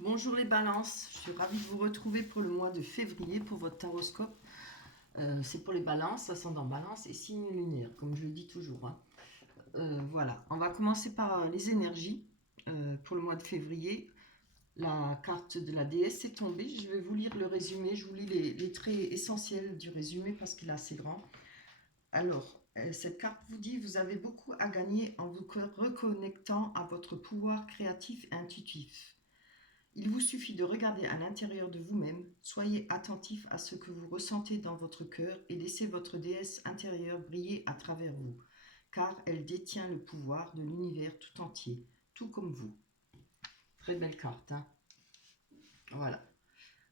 Bonjour les balances, je suis ravie de vous retrouver pour le mois de février pour votre taroscope. C'est pour les balances, ascendant balance et signe lunaire, comme je le dis toujours, hein. Voilà, on va commencer par les énergies pour le mois de février. La carte de la déesse est tombée, je vais vous lire le résumé, je vous lis les traits essentiels du résumé parce qu'il est assez grand. Alors, cette carte vous dit, vous avez beaucoup à gagner en vous reconnectant à votre pouvoir créatif et intuitif. Il vous suffit de regarder à l'intérieur de vous-même, soyez attentif à ce que vous ressentez dans votre cœur et laissez votre déesse intérieure briller à travers vous, car elle détient le pouvoir de l'univers tout entier, tout comme vous. Très belle carte, hein. Voilà.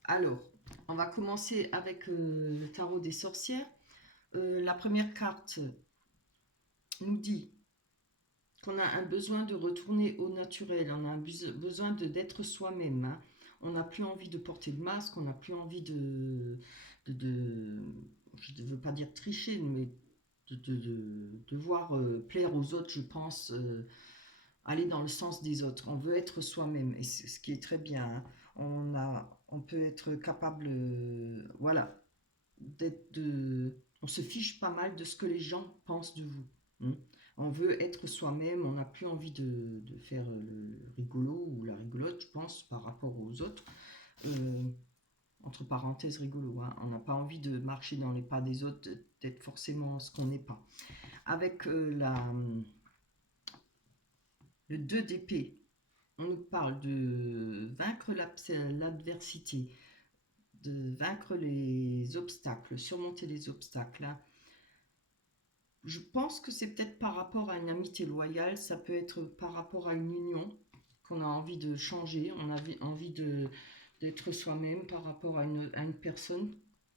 Alors, on va commencer avec le tarot des sorcières. La première carte nous dit qu'on a un besoin de retourner au naturel, on a un besoin d'être soi-même, hein. On n'a plus envie de porter le masque, on n'a plus envie je ne veux pas dire tricher, mais de devoir plaire aux autres, je pense, aller dans le sens des autres. On veut être soi-même, et c'est ce qui est très bien, hein. On peut être capable, voilà, on se fiche pas mal de ce que les gens pensent de vous, hein. On veut être soi-même, on n'a plus envie de faire le rigolo ou la rigolote, je pense, par rapport aux autres. Euh, Entre parenthèses, rigolo, hein. On n'a pas envie de marcher dans les pas des autres, d'être forcément ce qu'on n'est pas. Avec le 2 d'épée, on nous parle de vaincre l'adversité, de vaincre les obstacles, surmonter les obstacles, hein. Je pense que c'est peut-être par rapport à une amitié loyale, ça peut être par rapport à une union qu'on a envie de changer, on a envie d'être soi-même par rapport à une personne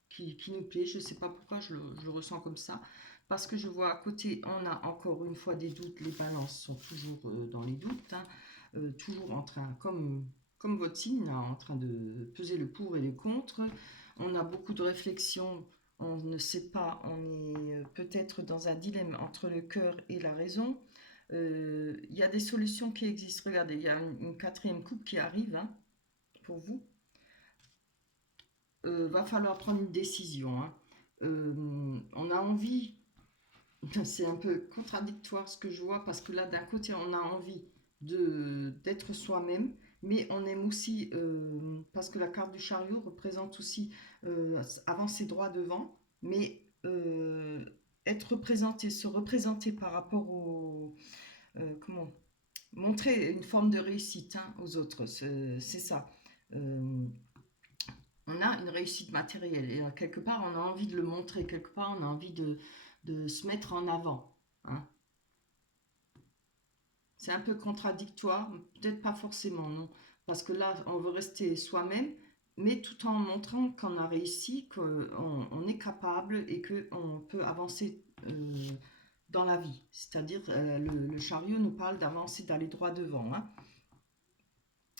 qui nous plaît. Je ne sais pas pourquoi je le ressens comme ça. Parce que je vois à côté, on a encore une fois des doutes, les balances sont toujours dans les doutes, hein, toujours en train, comme votre signe, là, en train de peser le pour et le contre. On a beaucoup de réflexions, on ne sait pas, on est peut-être dans un dilemme entre le cœur et la raison. Il y a des solutions qui existent. Regardez, il y a une quatrième coupe qui arrive, hein, pour vous. Va falloir prendre une décision, hein. On a envie, c'est un peu contradictoire ce que je vois, parce que là, d'un côté, on a envie d'être soi-même, mais on aime aussi, parce que la carte du chariot représente aussi avancer droit devant, mais être représenté, se représenter par rapport au... comment montrer une forme de réussite, hein, aux autres, c'est ça. Euh, on a une réussite matérielle et quelque part on a envie de le montrer, quelque part on a envie de se mettre en avant, hein. C'est un peu contradictoire, peut-être pas forcément, non, parce que là on veut rester soi-même, mais tout en montrant qu'on a réussi, qu'on est capable et qu'on peut avancer dans la vie. C'est-à-dire, le chariot nous parle d'avancer, d'aller droit devant, hein.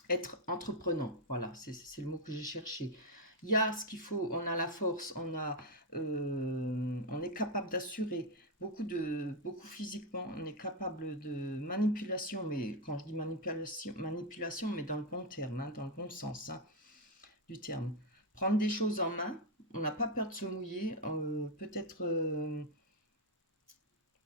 Être entreprenant, voilà, c'est le mot que j'ai cherché. Il y a ce qu'il faut, on a la force, on est capable d'assurer beaucoup physiquement, on est capable de manipulation, mais quand je dis manipulation, mais dans le bon terme, hein, dans le bon sens, hein, du terme. Prendre des choses en main, on n'a pas peur de se mouiller, peut-être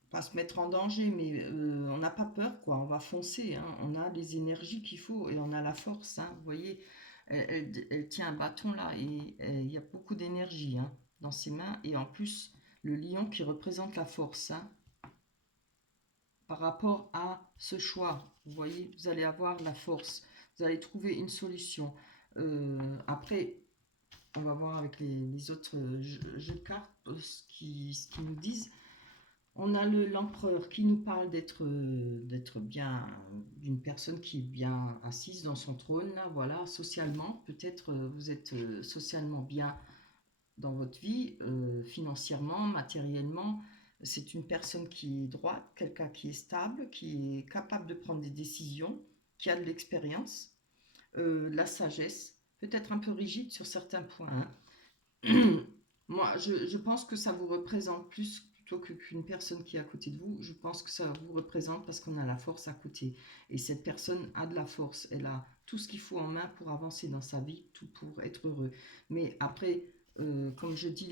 pas se mettre en danger, mais on n'a pas peur, quoi. On va foncer, hein. On a les énergies qu'il faut et on a la force, hein. Vous voyez, elle tient un bâton là et il y a beaucoup d'énergie, hein, dans ses mains. Et en plus, le lion qui représente la force, hein, par rapport à ce choix. Vous voyez, vous allez avoir la force. Vous allez trouver une solution. Après, on va voir avec les autres jeux de cartes ce qu'ils nous disent. On a l'empereur qui nous parle d'être bien, d'une personne qui est bien assise dans son trône, là, voilà, socialement. Peut-être vous êtes socialement bien dans votre vie, financièrement, matériellement. C'est une personne qui est droite, quelqu'un qui est stable, qui est capable de prendre des décisions, qui a de l'expérience, la sagesse, peut-être un peu rigide sur certains points, hein. Moi, je pense que ça vous représente plus plutôt qu'une personne qui est à côté de vous. Je pense que ça vous représente parce qu'on a la force à côté. Et cette personne a de la force. Elle a tout ce qu'il faut en main pour avancer dans sa vie, tout pour être heureux. Mais après, comme je dis,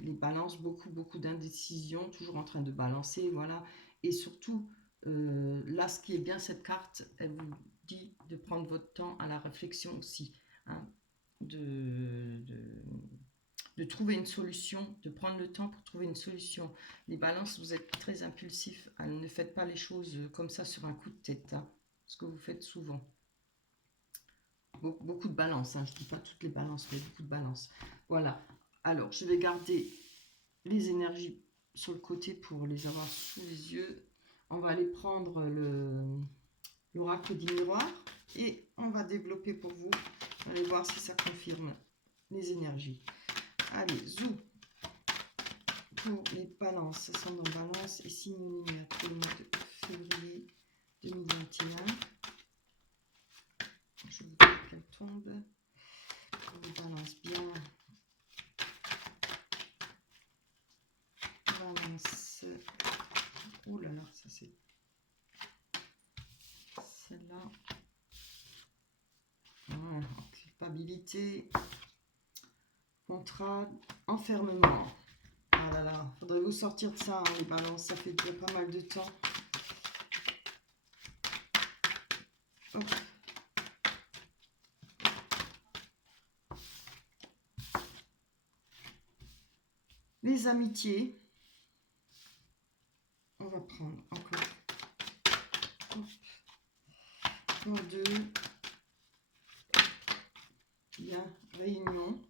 les balances, beaucoup d'indécision, toujours en train de balancer, voilà. Et surtout, là, ce qui est bien, cette carte, elle vous dit de prendre votre temps à la réflexion aussi, hein, de trouver une solution, de prendre le temps pour trouver une solution. Les balances, vous êtes très impulsifs, ne faites pas les choses comme ça sur un coup de tête, hein, ce que vous faites souvent. Beaucoup de balances, hein, je ne dis pas toutes les balances, mais beaucoup de balances. Voilà, alors je vais garder les énergies sur le côté pour les avoir sous les yeux. On va aller prendre l'oracle du miroir et on va développer pour vous. On va aller voir si ça confirme les énergies. Allez, zou pour les balances, ascendant balance et signe lunaire pour le mois de février 2021. Je vous dis qu'elle tombe. On balance bien. Balance. Oh là là, ça c'est celle-là. Voilà, culpabilité. Contrat, enfermement. Ah là là, faudrait vous sortir de ça, hein, les balances, ça fait déjà pas mal de temps. Hop. Les amitiés. On va prendre encore. Hop. Pour deux. Bien, réunion.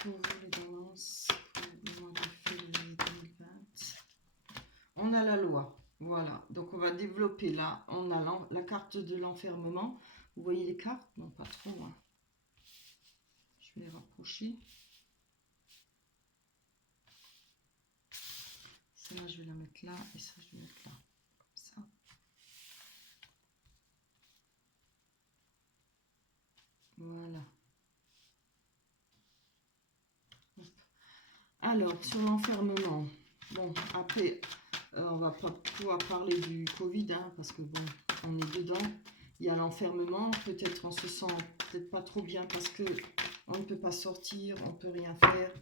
Pour vous les balances, pour le mois de février 2020. On a la loi. Voilà, donc on va développer là, on a la carte de l'enfermement. Vous voyez les cartes? Non, pas trop. Hein. Je vais les rapprocher. Celle-là, je vais la mettre là et ça, je vais mettre là. Comme ça. Voilà. Hop. Alors, sur l'enfermement, bon, après, on va pas pouvoir parler du Covid, hein, parce que bon, on est dedans. Il y a l'enfermement, peut-être on se sent peut-être pas trop bien parce que on ne peut pas sortir, on ne peut rien faire.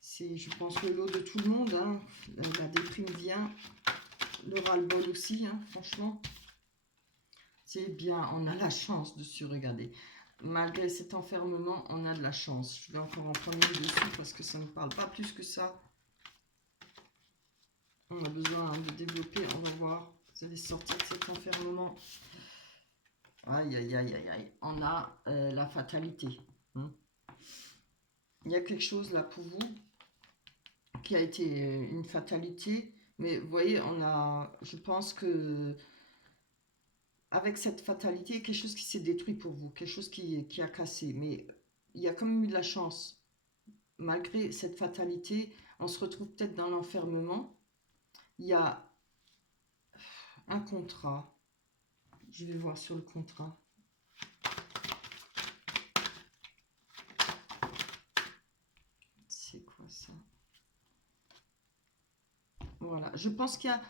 C'est, je pense, le lot de tout le monde. Hein. La déprime vient, le ras-le-bol aussi, hein, franchement. C'est bien, on a la chance de se regarder. Malgré cet enfermement, on a de la chance. Je vais encore en prendre une dessus parce que ça ne parle pas plus que ça. On a besoin de développer, on va voir. Vous allez sortir de cet enfermement. Aïe, aïe, aïe, aïe, aïe. On a la fatalité. Hein. Il y a quelque chose là pour vous qui a été une fatalité. Mais vous voyez, on a, je pense que avec cette fatalité, il y a quelque chose qui s'est détruit pour vous, quelque chose qui a cassé. Mais il y a quand même eu de la chance. Malgré cette fatalité, on se retrouve peut-être dans l'enfermement. Il y a un contrat. Je vais voir sur le contrat. C'est quoi ça? Voilà, je pense qu'il y a...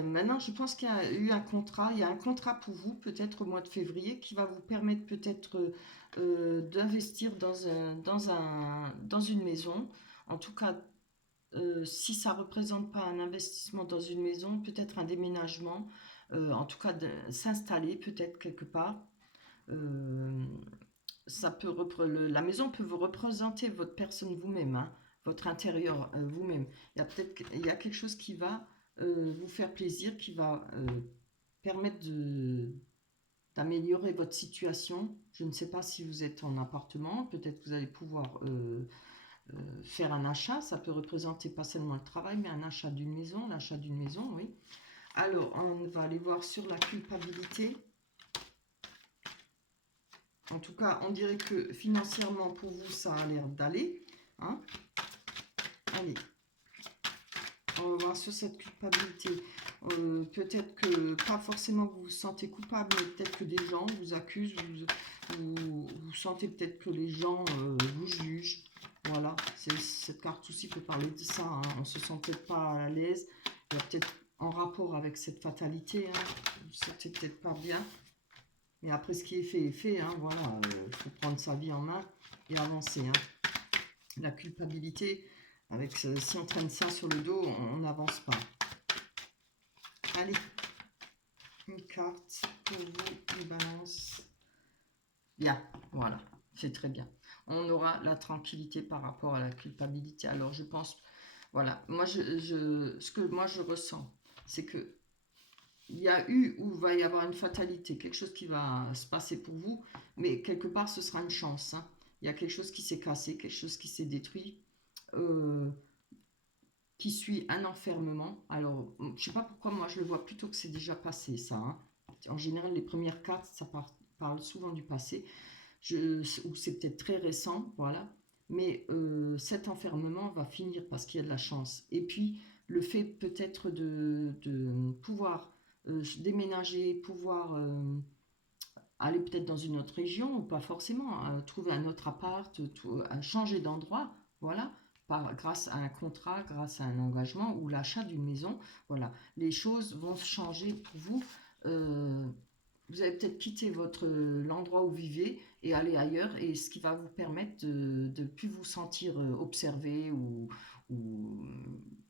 maintenant, je pense qu'il y a eu un contrat. Il y a un contrat pour vous, peut-être au mois de février, qui va vous permettre peut-être d'investir dans une maison. En tout cas, si ça ne représente pas un investissement dans une maison, peut-être un déménagement. En tout cas, s'installer peut-être quelque part. Ça peut la maison peut vous représenter votre personne vous-même, hein, votre intérieur vous-même. Il y a quelque chose qui va vous faire plaisir, qui va permettre d'améliorer votre situation. Je ne sais pas si vous êtes en appartement, peut-être que vous allez pouvoir faire un achat. Ça peut représenter pas seulement le travail, mais un achat d'une maison, l'achat d'une maison, oui. Alors, on va aller voir sur la culpabilité. En tout cas, on dirait que financièrement, pour vous, ça a l'air d'aller. Hein. Allez. va voir sur cette culpabilité. Peut-être que, pas forcément que vous vous sentez coupable, mais peut-être que des gens vous accusent, vous sentez peut-être que les gens vous jugent. Voilà, cette carte aussi peut parler de ça, hein. On se sent peut-être pas à l'aise. Il y a peut-être en rapport avec cette fatalité, hein. Vous ne sentez peut-être pas bien. Mais après, ce qui est fait est fait, hein. Voilà, il faut prendre sa vie en main et avancer, hein. La culpabilité, avec si on traîne ça sur le dos, on n'avance pas. Allez, une carte pour vous, une balance. Bien, voilà, c'est très bien. On aura la tranquillité par rapport à la culpabilité. Alors, je pense, voilà, moi, ce que moi je ressens, c'est que il y a eu ou va y avoir une fatalité, quelque chose qui va se passer pour vous, mais quelque part, ce sera une chance, hein. Il y a quelque chose qui s'est cassé, quelque chose qui s'est détruit. Qui suit un enfermement. Alors, je ne sais pas pourquoi, moi, je le vois plutôt que c'est déjà passé, ça, hein. En général, les premières cartes, ça parle souvent du passé, ou c'est peut-être très récent, voilà. Mais cet enfermement va finir parce qu'il y a de la chance. Et puis, le fait peut-être de pouvoir déménager, pouvoir aller peut-être dans une autre région, ou pas forcément, trouver un autre appart, changer d'endroit, voilà, grâce à un contrat, grâce à un engagement ou l'achat d'une maison, voilà, les choses vont changer pour vous. Vous allez peut-être quitter l'endroit où vous vivez et aller ailleurs, et ce qui va vous permettre de ne plus vous sentir observé ou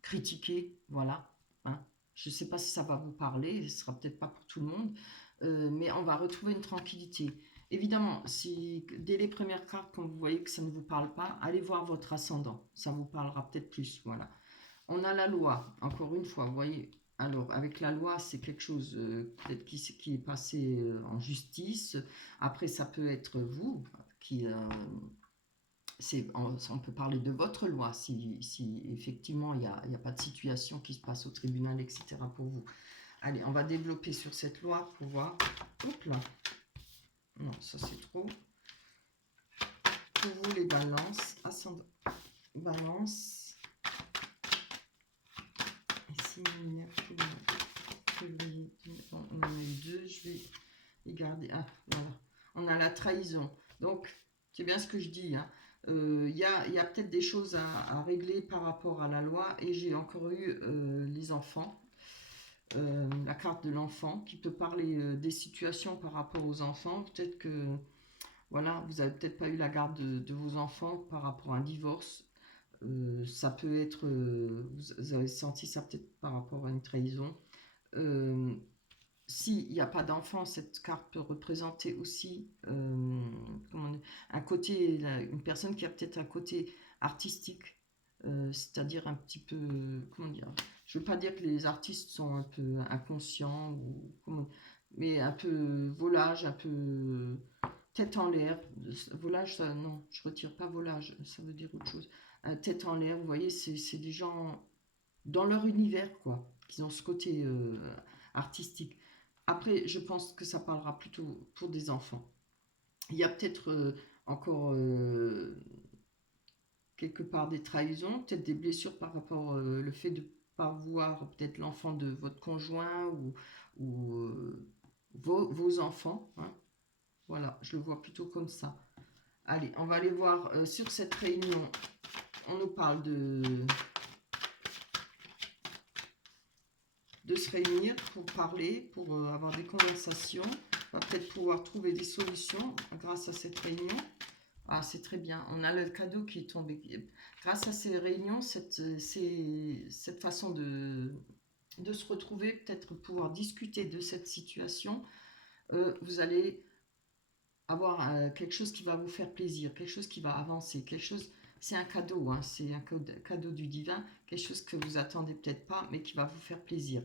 critiqué, voilà, hein. Je ne sais pas si ça va vous parler, ce sera peut-être pas pour tout le monde, mais on va retrouver une tranquillité. Évidemment, si dès les premières cartes, quand vous voyez que ça ne vous parle pas, allez voir votre ascendant, ça vous parlera peut-être plus, voilà. On a la loi, encore une fois, vous voyez. Alors, avec la loi, c'est quelque chose peut-être qui est passé en justice. Après, ça peut être vous qui... on peut parler de votre loi si effectivement il n'y a pas de situation qui se passe au tribunal, etc. pour vous. Allez, on va développer sur cette loi pour voir. Hop là. Non, ça c'est trop. Pour vous, les balances. Ascendant. Balance. Ici, bon, on en a eu deux. Je vais les garder. Ah, voilà. On a la trahison. Donc, c'est bien ce que je dis, hein. Y a peut-être des choses à régler par rapport à la loi. Et j'ai encore eu les enfants. La carte de l'enfant qui peut parler des situations par rapport aux enfants. Peut-être que voilà, vous n'avez peut-être pas eu la garde de vos enfants par rapport à un divorce. Ça peut être, vous avez senti ça peut-être par rapport à une trahison. Euh, S'il n'y a pas d'enfant, cette carte peut représenter aussi un côté, une personne qui a peut-être un côté artistique, c'est-à-dire un petit peu, comment dire, je ne veux pas dire que les artistes sont un peu inconscients, mais un peu volage, un peu tête en l'air. Volage, ça, non, je retire pas volage, ça veut dire autre chose. Tête en l'air, vous voyez, c'est des gens dans leur univers, quoi, qui ont ce côté artistique. Après, je pense que ça parlera plutôt pour des enfants. Il y a peut-être encore quelque part des trahisons, peut-être des blessures par rapport le fait de ne pas voir peut-être l'enfant de votre conjoint ou vos enfants, hein. Voilà, je le vois plutôt comme ça. Allez, on va aller voir sur cette réunion. On nous parle de se réunir pour parler, pour avoir des conversations. On va peut-être pouvoir trouver des solutions grâce à cette réunion. Ah, c'est très bien. On a le cadeau qui est tombé. Grâce à ces réunions, cette façon de se retrouver, peut-être pouvoir discuter de cette situation, vous allez avoir quelque chose qui va vous faire plaisir, quelque chose qui va avancer, quelque chose... C'est un cadeau, hein, c'est un cadeau du divin, quelque chose que vous attendez peut-être pas, mais qui va vous faire plaisir.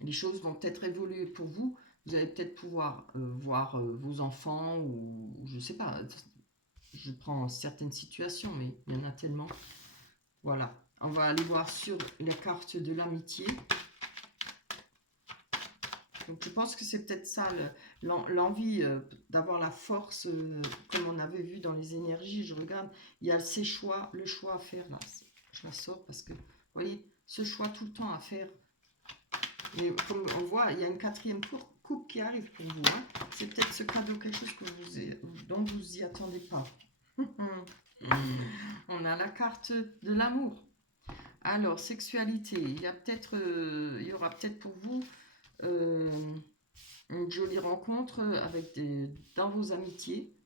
Les choses vont peut-être évoluer pour vous. Vous allez peut-être pouvoir voir vos enfants ou je sais pas. Je prends certaines situations, mais il y en a tellement. Voilà. On va aller voir sur la carte de l'amitié. Donc je pense que c'est peut-être ça, l'envie d'avoir la force, comme on avait vu dans les énergies. Je regarde, il y a le choix à faire là. Je la sors parce que, vous voyez, ce choix tout le temps à faire. Mais comme on voit, il y a une 4e coupe qui arrive pour vous. Hein. C'est peut-être ce cadeau, quelque chose que dont vous y attendez pas. On a la carte de l'amour. Alors, sexualité, il y aura peut-être pour vous une jolie rencontre dans vos amitiés.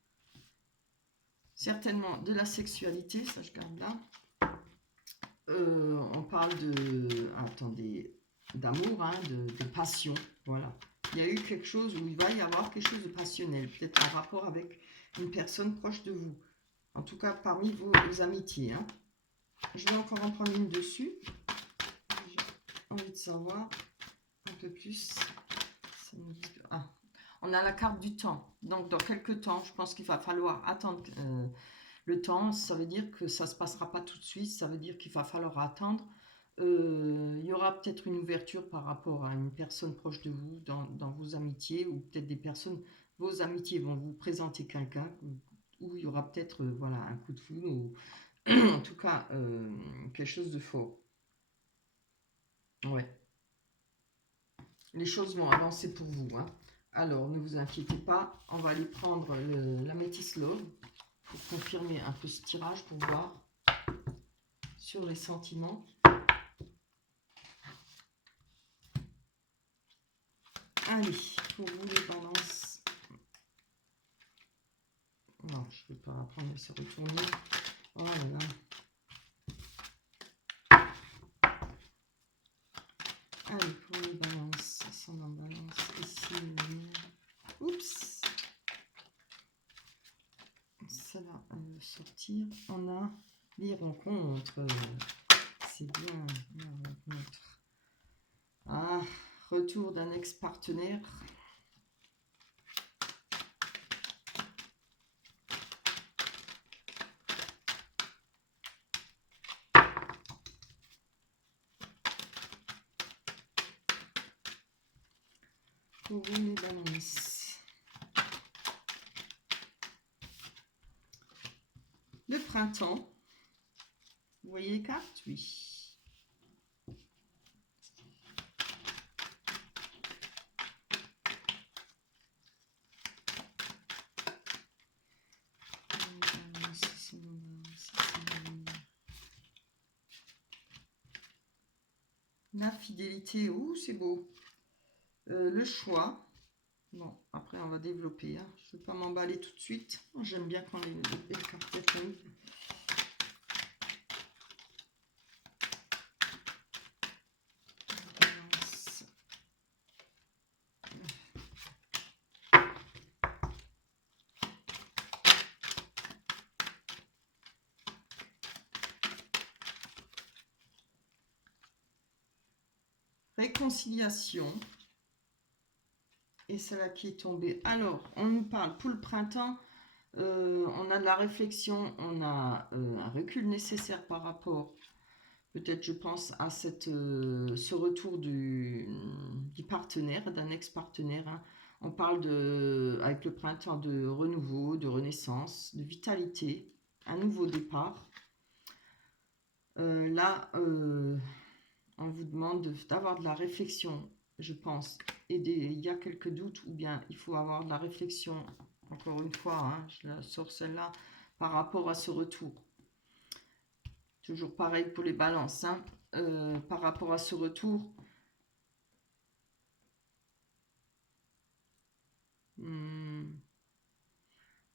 Certainement de la sexualité, ça je garde là. On parle d'amour, hein, de passion, voilà. Il y a eu quelque chose où il va y avoir quelque chose de passionnel, peut-être en rapport avec une personne proche de vous. En tout cas, parmi vos amitiés. Hein. Je vais encore en prendre une dessus. J'ai envie de savoir un peu plus. On a la carte du temps. Donc, dans quelques temps, je pense qu'il va falloir attendre le temps. Ça veut dire que ça ne se passera pas tout de suite. Ça veut dire qu'il va falloir attendre. Il y aura peut-être une ouverture par rapport à une personne proche de vous dans vos amitiés, ou peut-être vos amitiés vont vous présenter quelqu'un, où il y aura peut-être voilà, un coup de foudre, ou en tout cas quelque chose de fort. Ouais. Les choses vont avancer pour vous. Hein. Alors, ne vous inquiétez pas, on va aller prendre la Métis Love pour confirmer un peu ce tirage, pour voir sur les sentiments. Allez, pour vous les balances. Non, je ne peux pas apprendre à se retourner. Voilà. Allez, pour les balances, ascendant balance, ici, oups, ça va sortir. On a les rencontres, c'est bien, les rencontres. Ah, retour d'un ex-partenaire. Pour les balances. Le printemps. Vous voyez les cartes? Oui. La fidélité, ouh, c'est beau. Le choix. Bon, après, on va développer. Hein. Je ne vais pas m'emballer tout de suite. J'aime bien quand les cartes techniques. Réconciliation. Et celle-là qui est tombée. Alors, on nous parle pour le printemps. On a de la réflexion. On a un recul nécessaire par rapport, peut-être je pense, à ce retour du partenaire, d'un ex-partenaire. Hein. On parle avec le printemps de renouveau, de renaissance, de vitalité, un nouveau départ. Là, on vous demande d'avoir de la réflexion, je pense. Et il y a quelques doutes, ou bien il faut avoir de la réflexion, encore une fois, hein, je la sors celle-là, par rapport à ce retour. Toujours pareil pour les balances, hein, par rapport à ce retour. Il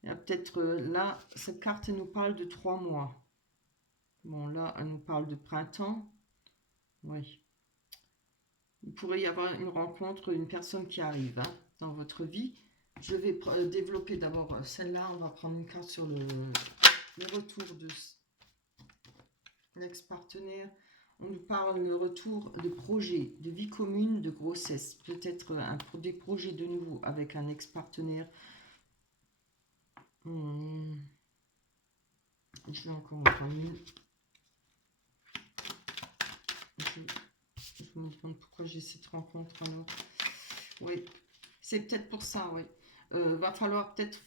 y a peut-être là, cette carte nous parle de 3 mois. Bon, là, elle nous parle de printemps. Oui. Il pourrait y avoir une rencontre, une personne qui arrive hein, dans votre vie. Je vais développer d'abord celle-là. On va prendre une carte sur le retour de l'ex-partenaire. On nous parle le retour de projets, de vie commune, de grossesse. Peut-être des projets de nouveau avec un ex-partenaire. Je vais encore en prendre une. Je me demande pourquoi j'ai cette rencontre alors. Oui, c'est peut-être pour ça, oui. Va falloir peut-être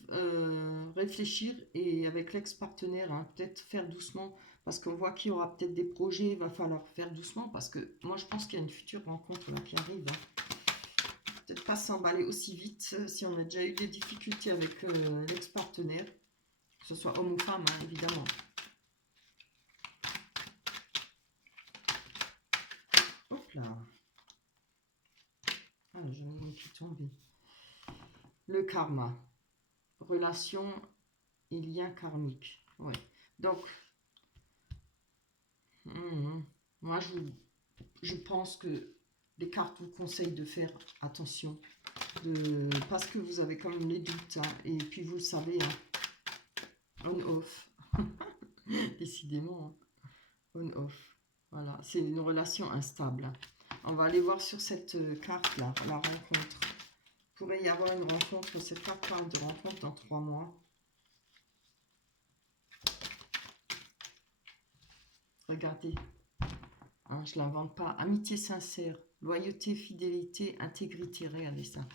réfléchir et avec l'ex-partenaire, hein, peut-être faire doucement parce qu'on voit qu'il y aura peut-être des projets, il va falloir faire doucement, parce que moi je pense qu'il y a une future rencontre là, qui arrive. Hein. Peut-être pas s'emballer aussi vite si on a déjà eu des difficultés avec l'ex-partenaire, que ce soit homme ou femme, hein, évidemment. Hop là. Ah, j'en ai une qui est tombée. Le karma. Relation et lien karmique. Ouais. Donc, moi, je pense que les cartes vous conseillent de faire attention. Parce que vous avez quand même les doutes. Hein, et puis, vous le savez, hein, on-off. Décidément, hein, on-off. Voilà, c'est une relation instable. Hein. On va aller voir sur cette carte-là, la rencontre. Il pourrait y avoir une rencontre. Cette carte parle de rencontre dans 3 mois. Regardez. Hein, je ne l'invente pas. Amitié sincère, loyauté, fidélité, intégrité. Regardez ça.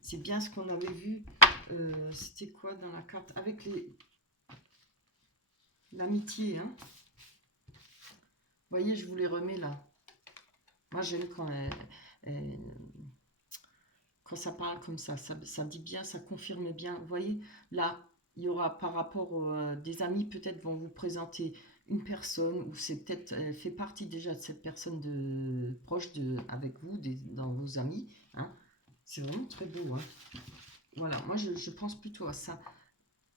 C'est bien ce qu'on avait vu. C'était quoi dans la carte? Avec l'amitié. Hein. Vous voyez, je vous les remets là. Moi, j'aime quand ça parle comme ça. Ça dit bien, ça confirme bien. Vous voyez, là, il y aura par rapport des amis, peut-être vont vous présenter une personne, ou c'est peut-être, elle fait partie déjà de cette personne proche avec vous, dans vos amis. Hein. C'est vraiment très beau. Hein. Voilà, moi je pense plutôt à ça.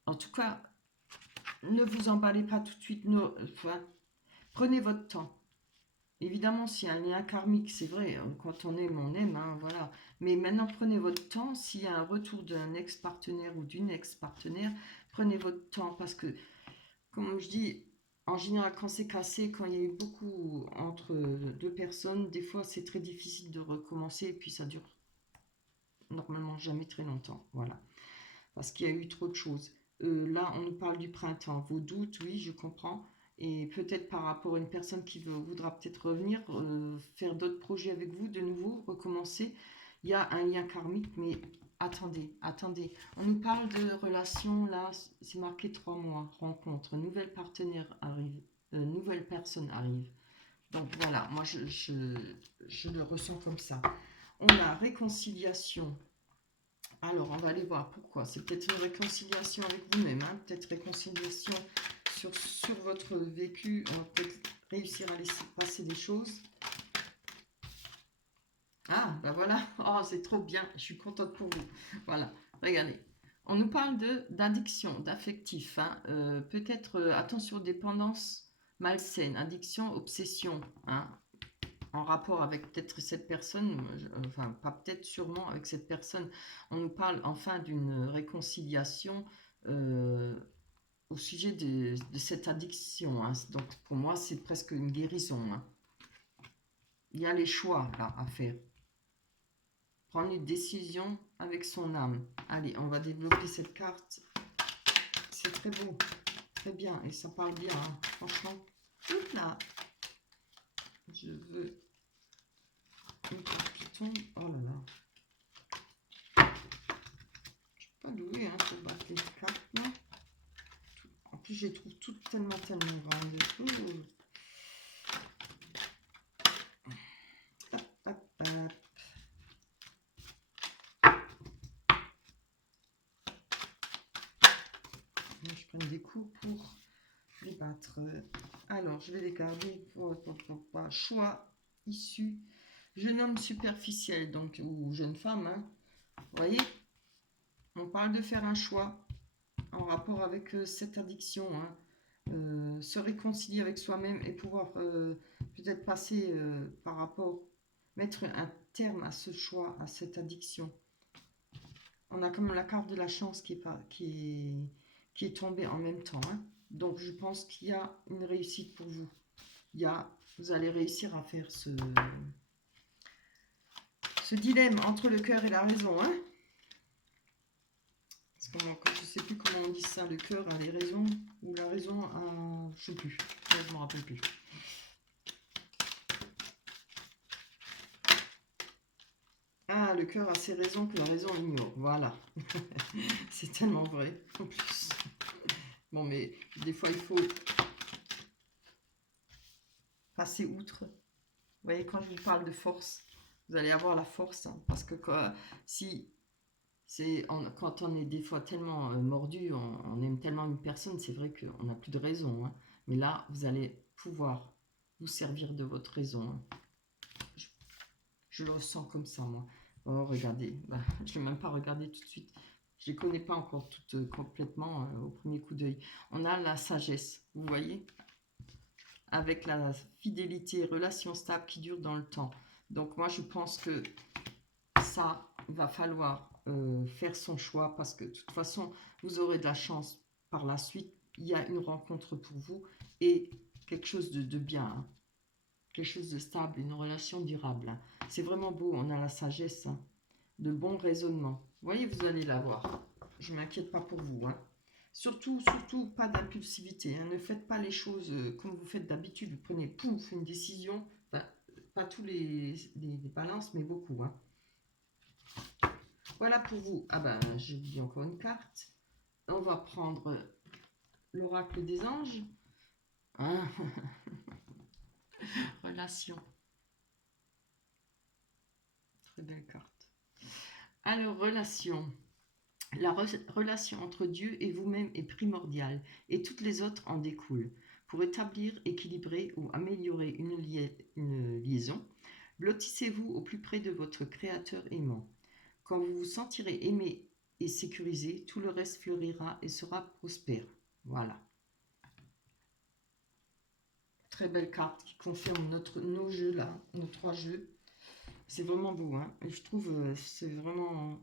En tout cas, ne vous emballez pas tout de suite. Enfin, prenez votre temps. Évidemment, s'il y a un lien karmique, c'est vrai, quand on aime, hein, voilà. Mais maintenant, prenez votre temps. S'il y a un retour d'un ex-partenaire ou d'une ex-partenaire, prenez votre temps parce que, comme je dis, en général, quand c'est cassé, quand il y a eu beaucoup entre deux personnes, des fois, c'est très difficile de recommencer et puis ça dure normalement jamais très longtemps, voilà. Parce qu'il y a eu trop de choses. Là, on nous parle du printemps. Vos doutes, oui, je comprends. Et peut-être par rapport à une personne qui voudra peut-être revenir, faire d'autres projets avec vous, de nouveau, recommencer. Il y a un lien karmique, mais attendez, attendez. On nous parle de relations, là, c'est marqué 3 mois, rencontre, nouvelle partenaire arrive, nouvelle personne arrive. Donc voilà, moi je le ressens comme ça. On a réconciliation. Alors, on va aller voir pourquoi. C'est peut-être une réconciliation avec vous-même, hein, peut-être réconciliation sur votre vécu. On va peut-être réussir à laisser passer des choses. Ah, ben voilà. Oh, c'est trop bien. Je suis contente pour vous. Voilà, regardez. On nous parle d'addiction, d'affectif. Hein. Peut-être, attention, dépendance malsaine, addiction, obsession. Hein. En rapport avec peut-être cette personne, enfin pas peut-être, sûrement avec cette personne. On nous parle enfin d'une réconciliation au sujet de cette addiction. Hein. Donc pour moi, c'est presque une guérison. Hein. Il y a les choix là à faire. Prendre une décision avec son âme. Allez, on va développer cette carte. C'est très beau, très bien, et ça parle bien, hein. Franchement. Là, je veux une carte qui tombe. Oh là là. Je suis pas douée hein, pour battre les cartes. Là. En plus, je les trouve toutes tellement grandes. Hop, hop, hop. Je prends des coups pour les battre. Alors, je vais les garder pour choix issu. Jeune homme superficiel, donc, ou jeune femme. Hein. Vous voyez, on parle de faire un choix en rapport avec cette addiction. Hein. Se réconcilier avec soi-même et pouvoir peut-être passer par rapport, mettre un terme à ce choix, à cette addiction. On a comme la carte de la chance qui est tombée en même temps. Hein. Donc je pense qu'il y a une réussite pour vous. Vous allez réussir à faire ce dilemme entre le cœur et la raison. Hein. Parce que je ne sais plus comment on dit ça, le cœur a les raisons, ou la raison a... je ne sais plus, je ne me rappelle plus. Ah, le cœur a ses raisons que la raison ignore. Voilà. C'est tellement vrai, en plus. Bon, mais des fois, il faut passer outre. Vous voyez, quand je vous parle de force, vous allez avoir la force, hein, parce que si quand on est des fois tellement mordu, on aime tellement une personne, c'est vrai qu'on n'a plus de raison, hein. Mais là, vous allez pouvoir vous servir de votre raison, hein. Je le ressens comme ça, moi. Oh, regardez, bah, je ne l'ai même pas regardé tout de suite. Je ne les connais pas encore toutes complètement au premier coup d'œil. On a la sagesse, vous voyez, avec la fidélité, relation stable qui dure dans le temps. Donc moi, je pense que ça, il va falloir faire son choix parce que de toute façon, vous aurez de la chance par la suite. Il y a une rencontre pour vous et quelque chose de bien, hein. Quelque chose de stable, une relation durable, hein. C'est vraiment beau, on a la sagesse, hein, de bon raisonnement. Vous voyez, vous allez l'avoir. Je ne m'inquiète pas pour vous, hein. Surtout, surtout, pas d'impulsivité, hein. Ne faites pas les choses comme vous faites d'habitude. Vous prenez, pouf, une décision. Enfin, pas tous les balances, mais beaucoup, hein. Voilà pour vous. Ah ben, j'ai oublié encore une carte. On va prendre l'oracle des anges. Hein. Relation. Très belle carte. Alors, relation. La relation entre Dieu et vous-même est primordiale et toutes les autres en découlent. Pour établir, équilibrer ou améliorer une liaison, blottissez-vous au plus près de votre Créateur aimant. Quand vous vous sentirez aimé et sécurisé, tout le reste fleurira et sera prospère. Voilà. Très belle carte qui confirme nos jeux là, nos 3 jeux. C'est vraiment beau, hein. Et je trouve c'est vraiment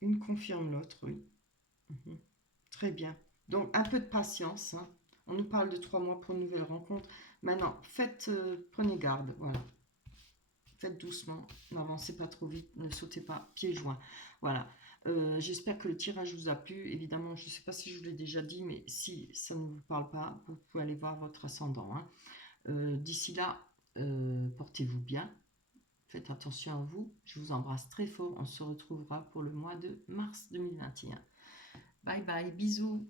une confirme l'autre, oui. Mhm. Très bien. Donc un peu de patience, hein. On nous parle de 3 mois pour une nouvelle rencontre. Maintenant, prenez garde, voilà. Faites doucement, n'avancez pas trop vite, ne sautez pas pieds joints. Voilà. J'espère que le tirage vous a plu. Évidemment, je ne sais pas si je vous l'ai déjà dit, mais si ça ne vous parle pas, vous pouvez aller voir votre ascendant, hein. D'ici là, portez-vous bien. Faites attention à vous. Je vous embrasse très fort. On se retrouvera pour le mois de mars 2021. Bye bye, bisous.